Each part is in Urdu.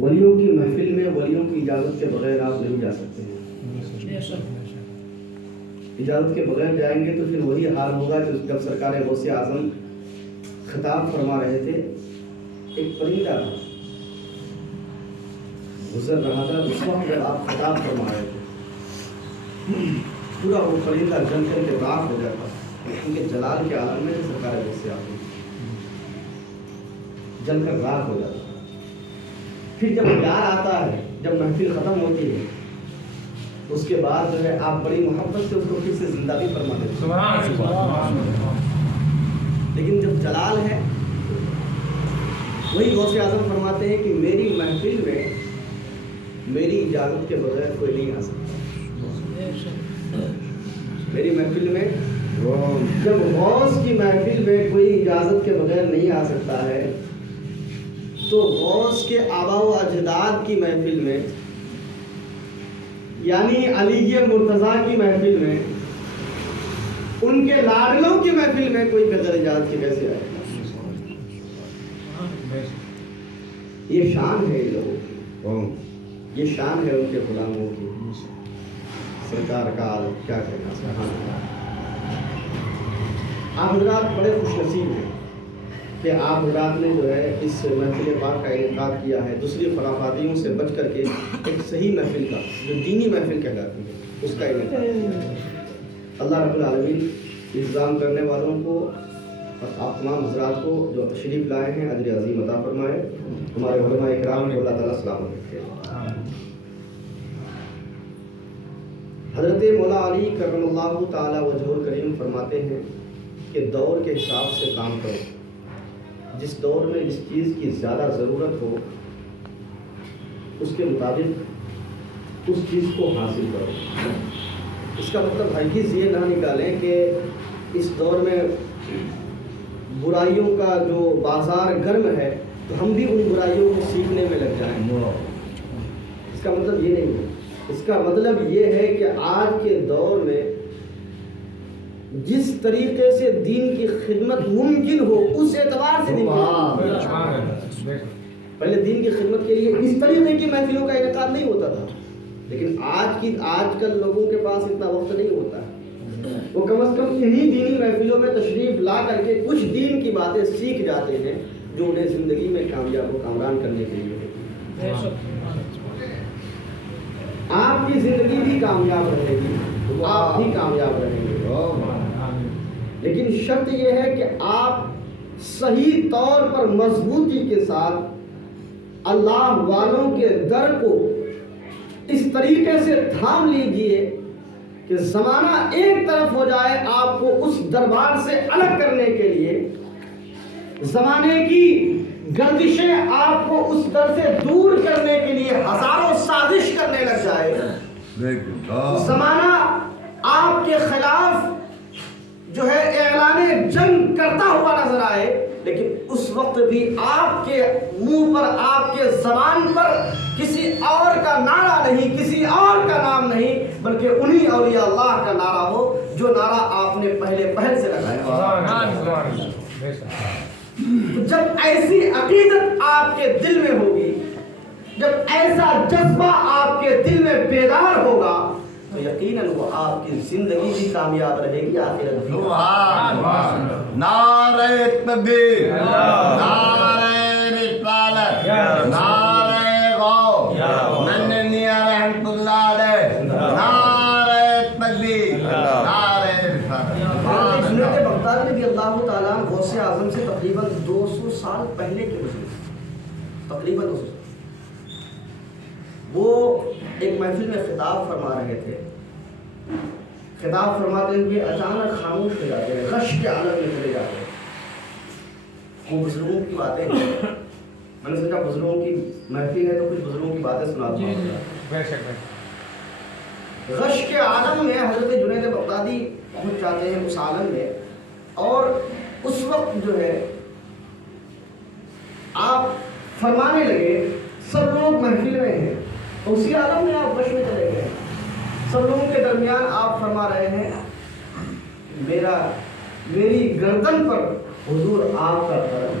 ولیوں کی محفل میں ولیوں کی اجازت کے بغیر آپ نہیں جا سکتے ہیں. اجازت کے بغیر جائیں گے تو پھر وہی حال ہوگا کہ جب سرکار غوث اعظم خطاب فرما رہے تھے، ایک پرندہ گزر رہا تھا. اس وقت جب آپ خطاب فرما رہے تھے پورا وہ پرندہ جل کر کے راکھ ہو جاتا، کیونکہ جلال کے عالم میں سرکار غوث اعظم جل کر راکھ ہو جاتا. پھر جب یار آتا ہے، جب محفل ختم ہوتی ہے، اس کے بعد جو ہے آپ بڑی محبت سے اس کو پھر سے زندہ بھی فرما دیتے ہیں. لیکن جب جلال ہے، وہی غوث اعظم فرماتے ہیں کہ میری محفل میں میری اجازت کے بغیر کوئی نہیں آ سکتا. میری محفل میں جب غوث کی محفل میں کوئی اجازت کے بغیر نہیں آ سکتا ہے، تو غوث کے آبا و اجداد کی محفل میں، یعنی علی مرتضیٰ کی محفل میں، ان کے لاڈلوں کی محفل میں کوئی بغیر اجازت کے کیسے آئے؟ یہ شان ہے ان لوگوں کی، یہ شان ہے ان کے غلاموں کی. سرکار کا کیا کہنا. آپ حضرات بڑے خوش نصیب ہیں کہ آپ حضرات نے جو ہے اس محفل پاک کا انعقاد کیا ہے، دوسری خرافاتیوں سے بچ کر کے ایک صحیح محفل کا، جو دینی محفل کہلاتی ہے، اس کا انعقاد کیا ہے. اللہ رب العالمین انتظام کرنے والوں کو اور آپ تمام حضرات کو جو تشریف لائے ہیں اجر عظیم عطا فرمائے. ہمارے علماء اکرام کو اللہ تعالیٰ سلامت رکھے. حضرت مولا علی کرم اللہ تعالیٰ وجہ الکریم فرماتے ہیں کہ دور کے حساب سے کام کرو. جس دور میں جس چیز کی زیادہ ضرورت ہو، اس کے مطابق اس چیز کو حاصل کرو. اس کا مطلب ہرگز یہ نہ نکالیں کہ اس دور میں برائیوں کا جو بازار گرم ہے تو ہم بھی ان برائیوں کو سیکھنے میں لگ جائیں. اس کا مطلب یہ نہیں ہے. اس کا مطلب یہ ہے کہ آج کے دور میں جس طریقے سے دین کی خدمت ممکن ہو، اس اعتبار سے پہلے دین کی خدمت کے لیے اس طریقے کی محفلوں کا انعقاد نہیں ہوتا تھا. لیکن آج کل لوگوں کے پاس اتنا وقت نہیں ہوتا ہے. وہ کم از کم انہی دینی محفلوں میں تشریف لا کر کے کچھ دین کی باتیں سیکھ جاتے ہیں جو انہیں زندگی میں کامیاب و کامران کرنے کے لیے ہوتی ہے. آپ کی زندگی بھی کامیاب رہے گی، آپ بھی کامیاب رہیں گے. لیکن شرط یہ ہے کہ آپ صحیح طور پر مضبوطی کے ساتھ اللہ والوں کے در کو اس طریقے سے تھام لیجئے کہ زمانہ ایک طرف ہو جائے. آپ کو اس دربار سے الگ کرنے کے لیے زمانے کی گردشیں آپ کو اس در سے دور کرنے کے لیے ہزاروں سازش کرنے لگ جائے. زمانہ آپ کے خلاف جو ہے اعلان جنگ کرتا ہوا نظر آئے، لیکن اس وقت بھی آپ کے منہ پر، آپ کے زبان پر کسی اور کا نعرہ نہیں، کسی اور کا نام نہیں، بلکہ انہی اولیاء اللہ کا نعرہ ہو جو نعرہ آپ نے پہل سے لگایا. جب ایسی عقیدت آپ کے دل میں ہوگی، جب ایسا جذبہ آپ کے دل میں بیدار ہوگا، تو یقیناً وہ آپ کی زندگی بھی کامیاب رہے گی، آخرت بھی. نعرہ تکبیر، نعرہ رسالت، نعرہ غوث، مننیہ رحمت اللہ علیہ، نعرہ تکبیر، نعرہ رسالت. جنید بغدادی رضی اللہ تعالیٰ غوث اعظم سے تقریباً 200 سال پہلے کے بزرگ، تقریباً 200 سال، وہ ایک محفل میں خطاب فرما رہے تھے. خطاب فرماتے ہوئے اچانک خاموش ہو جاتے ہیں، غش کے عالم میں چلے جاتے ہیں. وہ بزرگوں کی باتیں ہیں. میں نے سوچا بزرگوں کی محفل ہے تو کچھ بزرگوں کی باتیں سناتا ہوں. غش کے عالم میں حضرت جنید بغدادی پہنچ جاتے ہیں اس عالم میں، اور اس وقت جو ہے آپ فرمانے لگے، سب لوگ محفل میں ہیں، اسی عالم میں آپ غش میں چلے گئے. سب لوگوں کے درمیان آپ فرما رہے ہیں، میری گردن پر حضور آپ کا کرم.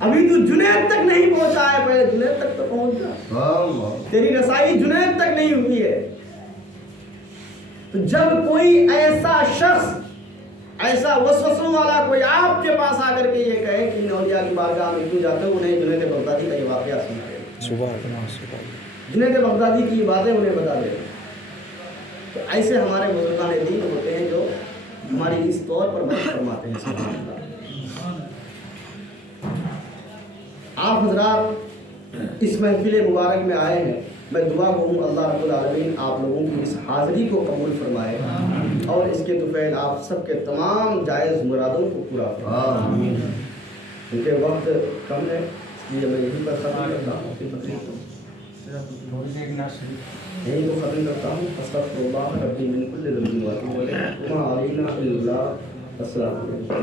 ابھی تو جنید تک نہیں پہنچا ہے، پہلے جنید تک تو پہنچ جا، تیری رسائی جنید تک نہیں ہوئی ہے۔ تو جب کوئی ایسا شخص، ایسا وسوسوں والا کوئی آپ کے پاس آ کر کے یہ کہے کہ اولیاء کی بارگاہ میں کیوں جاتے ہو، انہیں جنید بغدادی کا یہ واقعہ سنا ہے، جنید بغدادی کی باتیں انہیں بتا دے۔ تو ایسے ہمارے بزرگان دین ہوتے ہیں جو ہماری اس طور پر مدد فرماتے ہیں۔ سبحان اللہ۔ آپ حضرات اس محفل مبارک میں آئے ہیں، میں دعا کروں اللہ رب العالمین آپ لوگوں کی اس حاضری کو قبول فرمائے اور اس کے طفیل آپ سب کے تمام جائز مرادوں کو پورا فرمائے۔ کیونکہ وقت کم ہے، اس لیے میں یہیں پر ختم کرتا ہوں، یہیں کو ختم کرتا ہوں۔ استغفر اللہ ربی من کل ذنب واتوب الیہ وما علینا الا البلاغ۔ السلام علیکم۔